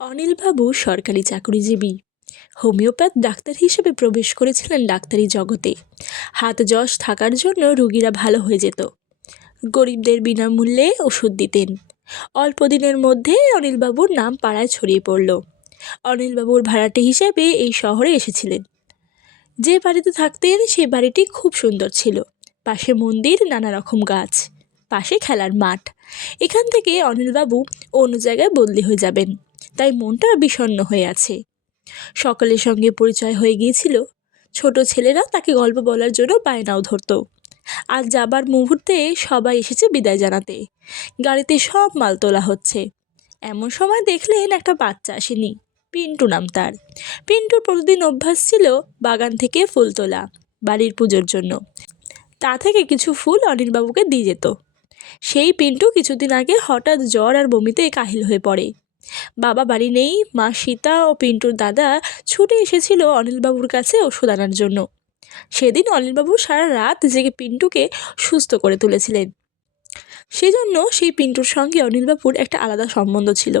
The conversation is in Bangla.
অনিলবাবু সরকারি চাকরিজীবী হোমিওপ্যাথ ডাক্তার হিসেবে প্রবেশ করেছিলেন ডাক্তারি জগতে। হাত যশ থাকার জন্য রোগীরা ভালো হয়ে যেত, গরিবদের বিনামূল্যে ওষুধ দিতেন। অল্প দিনের মধ্যে অনিলবাবুর নাম পাড়ায় ছড়িয়ে পড়ল। অনিলবাবুর ভাড়াটে হিসেবে এই শহরে এসেছিলেন। যে বাড়িতে থাকতেন সেই বাড়িটি খুব সুন্দর ছিল। পাশে মন্দির, নানা রকম গাছ, পাশে খেলার মাঠ। এখান থেকে অনিলবাবু অন্য জায়গায় বদলি হয়ে যাবেন, তাই মনটা বিষণ্ণ হয়ে আছে। সকলের সঙ্গে পরিচয় হয়ে গিয়েছিল। ছোট ছেলেরা তাকে গল্প বলার জন্য বায়নাও ধরত। আজ যাবার মুহূর্তে সবাই এসেছে বিদায় জানাতে। গাড়িতে সব মাল তোলা হচ্ছে। এমন সময় দেখলেন একটা বাচ্চা আসেনি, পিন্টু নাম তার। পিন্টুর প্রতিদিন অভ্যাস ছিল বাগান থেকে ফুল তোলা, বাড়ির পুজোর জন্য। তা থেকে কিছু ফুল অনিলবাবুকে দিয়ে যেত। সেই পিন্টু কিছুদিন আগে হঠাৎ জ্বর আর বমিতে কাহিল হয়ে পড়ে। বাবা বাড়ি নেই। মা সীতা ও পিন্টুর দাদা ছুটে এসেছিল অনিলবাবুর কাছে ওষুধ আনার জন্য। সেদিন অনিলবাবু সারা রাত জেগে পিন্টুকে সুস্থ করে তুলেছিলেন। সেজন্য সেই পিন্টুর সঙ্গে অনিলবাবুর একটা আলাদা সম্বন্ধ ছিল।